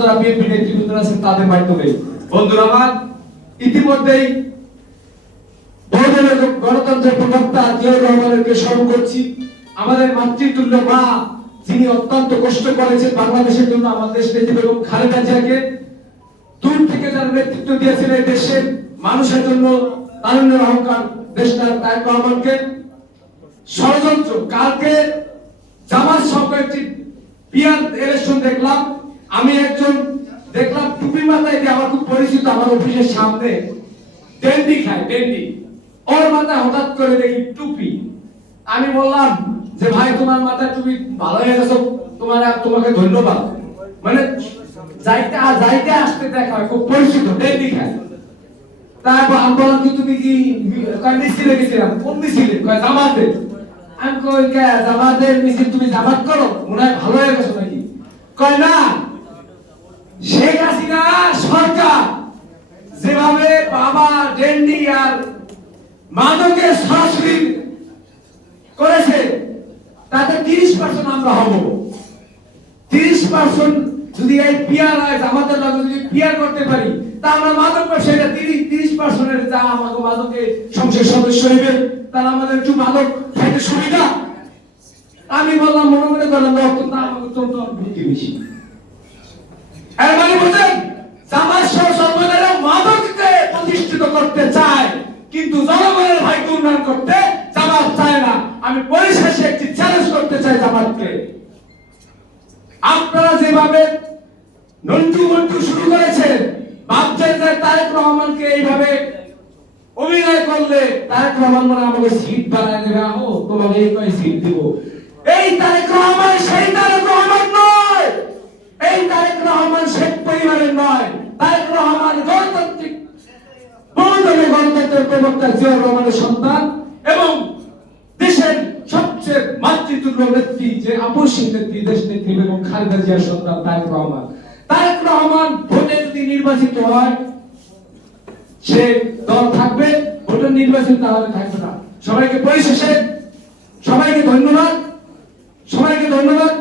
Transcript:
যারা বিএনপি নেতৃবৃন্দরা আছেন তাদের মাধ্যমে। বন্ধুরা আমার, ইতিমধ্যেই বহুদলীয় গণতন্ত্রের প্রবক্তা জিয়াউর রহমানকে স্মরণ করছি। আমাদের মাতৃতুল্য মা, যিনি অত্যন্ত কষ্ট করেছেন বাংলাদেশের জন্য, আমাদের দেশ নেত্রী বেগম খালেদা জিয়াকে দূর থেকে যারা নেতৃত্ব দিয়েছেন এই দেশের মানুষের জন্য, তারুণ্যের অহংকার দেশটা তারেক রহমানকে ষড়যন্ত্র। কালকে জামাত সরকার একটি পিয়ার ইলেকশন দেখলাম, আমি একজন দেখলাম টুপি মাথায় দিয়ে, আমার খুব পরিচিত, আমার অফিসের সামনে ডেন্ডি খায়, ডেন্ডি, ওর মাথায় হঠাৎ করে দেখি টুপি। আমি বললাম যে ভাই তোমার মাথায় টুপি ভালো হয়ে গেছে, তোমাকে ধন্যবাদ। মানে যাইতে আসতে দেখা হয়, খুব পরিচিত, ডেন্ডি খায়। তারপর আমি বললাম কি তুমি কি মিছিলে গেছিলাম? কোন মিছিলে? জামাতে। আমি কই জামাতের মিছিল তুমি জামাত করো, মনে হয় ভালো হয়ে গেছো নাকি? কয় না, শেখ হাসিনা সরকার যেভাবে বাবা ডেন্ডি আর মাদকের সরাসরি করেছে, তাতে 30% আমরা হব। 30% যদি এই পিয়ার হয়, আমাদের লগে যদি পিয়ার করতে পারি, তা আমরা মাদক ব্যবসায়ীরা 30% যা আমাকে মাদকে সংসদ সদস্য হইবে, তারা আমাদের একটু মাদক খাইতে সুবিধা। আমি বললাম মনে মনে করলাম আমাকে তো বুদ্ধি বেশি। এর মানে বুঝেন, জামাত সহ সর্বদারা মাদককে প্রতিষ্ঠিত করতে চায়, কিন্তু জনগণের ভাইকে উন্নয়ন করতে জামাত চায় না। আমি পরিশেষে একটি চ্যালেঞ্জ করতে চাই জামাতকে, আপনারা যেভাবে নন্টু মন্টু শুরু করেছেন, ভাবছেন যে তারেক রহমানকে এইভাবে অভিনয় করলে তারেক রহমান মনে আমাকে সিট বানায় দেবে, আহো তোমাকে এই কয় সিট দিব। এই তারেক রহমান সেই তারেক রহমান নয়, এই তারেক রহমান শেখ পরিবারের নয়। তারেক রহমান গণতান্ত্রিক বহুদলীয় গণতন্ত্রের প্রবক্তা জিয়াউর রহমানের সন্তান এবং দেশের সবচেয়ে মাতৃতুল্য নেত্রী, যে আপসীন নেত্রী, দেশ নেত্রী এবং খালেদা জিয়ার সন্তান তারেক রহমান। তারেক রহমান ভোটে যদি নির্বাচিত হয়, সে দল থাকবে, ভোটে নির্বাচিত না হলে থাকবে না। সবাইকে পরিশেষে সবাইকে ধন্যবাদ, সবাইকে ধন্যবাদ।